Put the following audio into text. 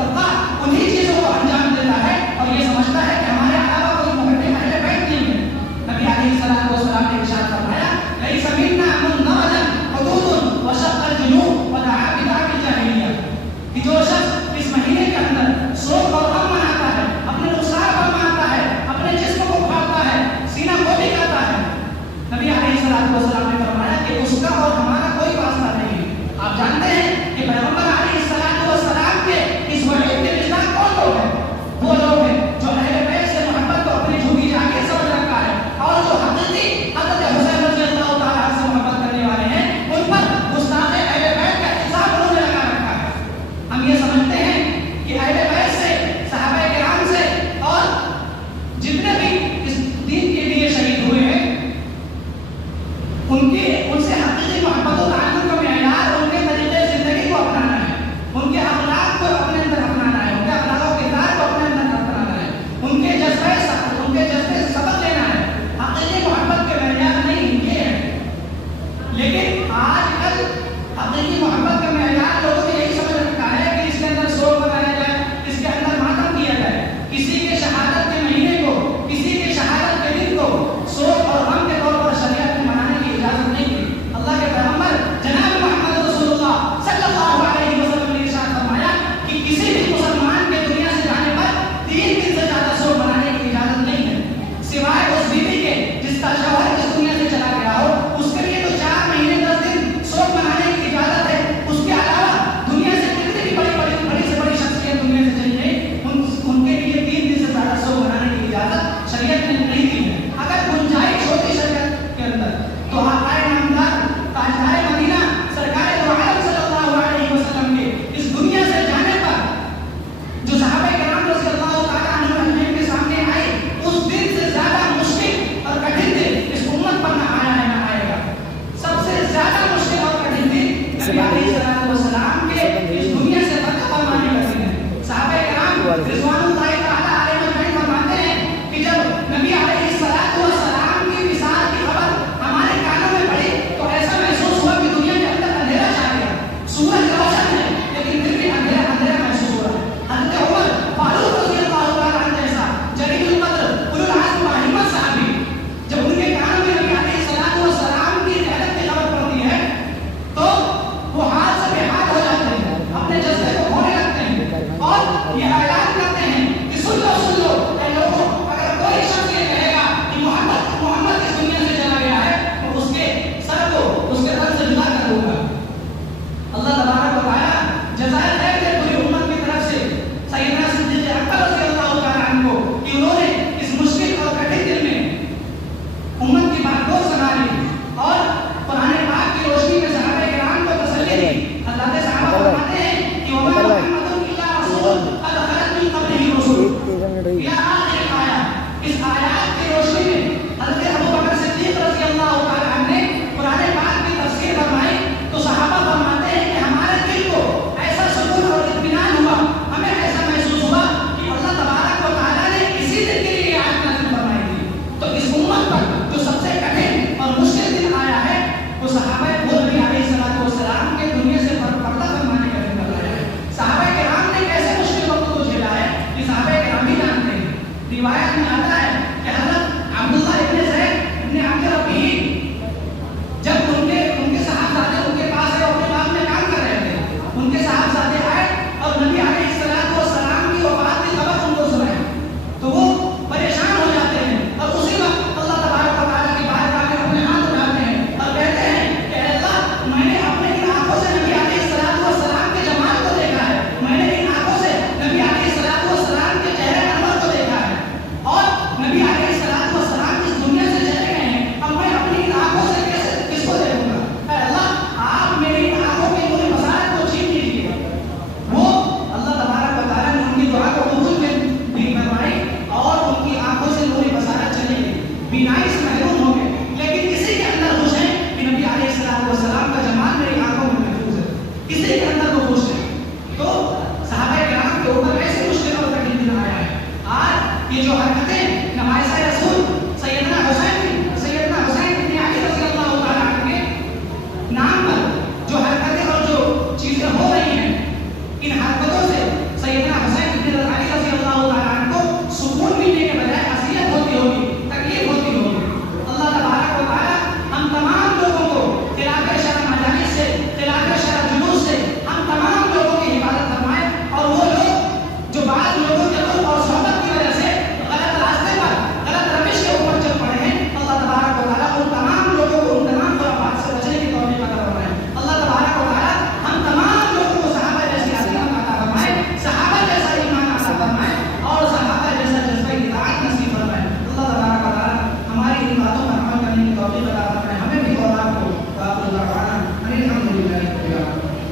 طبقہ انہی چیزوں کو انجام دیتا ہے اور یہ سمجھتا ہے کہ ہمارے علاوہ کوئی محرم اہل بیت نہیں ہے۔ نبی علیہ الصلوۃ والسلام نے ارشاد فرمایا لیس منا من نرج حدود وشق الجنوب ودعا بدعوى الجاہلیہ، کہ جو شخص اس مہینے کے اندر سوگ اور غم مناتا ہے، اپنے نقصان پر مانتا ہے، اپنے جسم کو پھاڑتا ہے، سینہ گوئی کرتا ہے، نبی علیہ الصلوۃ والسلام نے فرمایا کہ اس کا اور ہمارا کوئی واسطہ نہیں ہے۔ آپ جانتے ہیں کہ پیغمبر علیہ الصلوۃ والسلام کے اس وعید کے مصداق کون لوگ ہیں؟ وہ لوگ ہیں جو اہل بیت سے محبت کو اپنی جھوٹی جاگیر سمجھ رکھا ہے اور جو حقیقی حضرت حسین رضی اللہ تعالیٰ عنہ سے محبت کرنے والے ہیں، ان پر گستاخ اہل بیت کا الزام انہوں نے لگا رکھا ہے۔ ہم یہ سمجھتے ہیں کہ اہل بیت سے، صحابہ کرام سے اور جتنے بھی اس دین کے لیے شہید ہوئے ہیں ان سے حقیقی محبت و تعلق کا معیار ان کے طریقے زندگی کو اپنانا ہے، ان کے اخلاق کو اپنے اندر اپنانا ہے، ان کے اخلاق و کردار کو اپنے اندر اپنانا ہے، ان کے جذبے سے سبق لینا ہے۔ حقیقی محبت کے معیار نہیں ان کے ہیں، لیکن آج کل حقیقی محبت کا معیار لوگوں نے یہی سمجھ رکھا ہے کہ اس کے اندر سوگ منایا جائے، اس کے اندر ماتم کیا جائے، کسی کے شہادت کے مہینے کو، کسی کے شہادت کے دن کو سوگ اور غم کے طور پر شریعت میں منانے کی اجازت نہیں دی۔ اللہ کے پیغمبر جناب محمد رسول اللہ صلی اللہ علیہ وسلم نے ارشاد فرمایا کہ کسی بھی مسلمان کے دنیا سے جانے پر 3 دن سے زیادہ سوگ منانے کی اجازت نہیں ہے، سوائے اس بیوی کے جس کا شوہر اس دنیا سے چلا گیا ہو، اس کے لیے تو 4 مہینے 10 دن سوگ منانے کی اجازت ہے۔ اس کے علاوہ دنیا سے کتنی بھی بڑی سے بڑی شخصیت دنیا سے چلی گئی، ان کے لیے 3 دن سے زیادہ سوگ منانے کی اجازت شریعت نے نہیں دی ہے۔ اگر گنجائش ہوتی شریعت کے اندر تو آقائے نامدار تاجدار مدینہ سرکار دو عالم صلی اللہ علیہ وسلم کے اس دنیا سے جانے پر جو صحابہ کرام رضی اللہ تعالیٰ عنہم اجمعین کے سامنے آئے، اس دن سے زیادہ مشکل اور کٹھن دن اس امت پر نہ آیا ہے نہ آئے گا۔ سب سے زیادہ مشکل اور کٹھن دن نبی علیہ الصلوۃ والسلام کے اس دنیا سے رخصت فرمانے کا دن ہے۔ صحابہ کرام رضوان اللہ تعالیٰ علیہم اجمعین فرماتے ہیں کہ جب نبی علیہ الصلوۃ والسلام کی وصال کی خبر ہمارے کانوں میں پڑی تو ایسا محسوس ہوا کہ دنیا کے اندر اندھیرا چھا گیا، سورج روشن ہے لیکن پھر بھی اندھیرا اندھیرا محسوس ہو رہا ہے۔ حضرت عمر فاروق رضی اللہ تعالیٰ عنہ جیسا جلیل القدر اولو العزم و ہمت صحابی، جب ان کے کانوں میں نبی علیہ الصلوۃ والسلام کی رحلت کی خبر پڑتی ہے تو وہ ہاتھ سے بے ہاتھ ہو جاتے ہیں، اپنے جذبے کو کھونے لگتے ہیں اور یہ اعلان کرتے ہیں کہ سن لو اے لوگوں، اگر کوئی شخص یہ کہے گا کہ محمد اس دنیا سے چلا گیا ہے تو اس کے سر کو اس کے رن سے جدا کر دوں گا۔ اللہ تبارک و تعالیٰ جزائے خیر دے پوری امت کی طرف سے سیدنا صدیق اکبر رضی اللہ تعالیٰ عنہ کو کہ انہوں نے اس مشکل اور کٹھن دن میں امت کی بات کو سنبھالی اور قرآن پاک کی روشنی میں صحابہ کرام کو تسلی دی۔ اللہ کے صحابہ فرماتے ہیں کہ وما محمد الا رسول قد خلت من قبلہ الرسل، یا آخر آیات، اس آیات کی روشنی میں حضرت ابوبکر صدیق رضی اللہ تعالیٰ عنہ نے قرآن پاک کی تفسیر فرمائی تو صحابہ فرماتے ہیں کہ ہمارے دل کو ایسا سکون اور اطمینان ہوا، ہمیں ایسا محسوس ہوا کہ اللہ تبارک و تعالیٰ نے اسی دن کے لیے آیت نازل فرمائی تھی۔ تو اس امت پر جو سب سے کٹھن اور مشکل دن آیا ہے وہ صحابہ وہ نبی علیہ الصلوۃ والسلام کے دنیا سے پردہ فرمانے کا دن بتایا ہے۔ صحابہ کرام نے کیسے مشکل وقت کو جھیلا ہے یہ صحابہ کرام ہی جانتے ہیں۔ روایت میں آتا ہے کہ حضرت عبداللہ ابن زید ابن عبد ربیع جب ان کے صحابزادے ان کے پاس ہے، اپنے باغ میں کام کر رہے تھے، ان کے صحابزادے آئے اور نبی علیہ الصلوۃ والسلام کی وفات کی خبر ان کو سنائی تو وہ پریشان ہو جاتے ہیں اور اسی وقت اللہ تبارک و تعالیٰ کی بارگاہ میں اپنے ہاتھ اٹھاتے ہیں اور کہتے ہیں کہ اے اللہ، میں نے اپنے ان آنکھوں سے نبی علیہ الصلوۃ والسلام کے جمال کو دیکھا ہے، میں نے ان آنکھوں سے نبی علیہ الصلوۃ والسلام کے چہرے انور کو دیکھا ہے اور نبی علیہ الصلوۃ والسلام اس دنیا سے چلے گئے ہیں، اب میں اپنی ان آنکھوں سے کس کو دیکھوں گا؟ اے اللہ، آپ میری ان آنکھوں کی پوری بصارت کو چھین لیجیے۔ وہ اللہ تبارک و تعالیٰ نے ان کی دعا کو قبول بھی فرمائی اور ان کی آنکھوں سے پوری بصارت چلی گئی، بینائی سے محروم ہو گئے، لیکن کسی کے اندر خوش ہے کہ نبی علیہ الصلوۃ والسلام کا جمال میری آنکھوں میں محفوظ ہے، کسی کے اندر وہ خوش ہے۔ تو صحابہ کرام کے اوپر ایسے مشکل اور کٹھن دن آیا ہے۔ آج یہ جو حرکتیں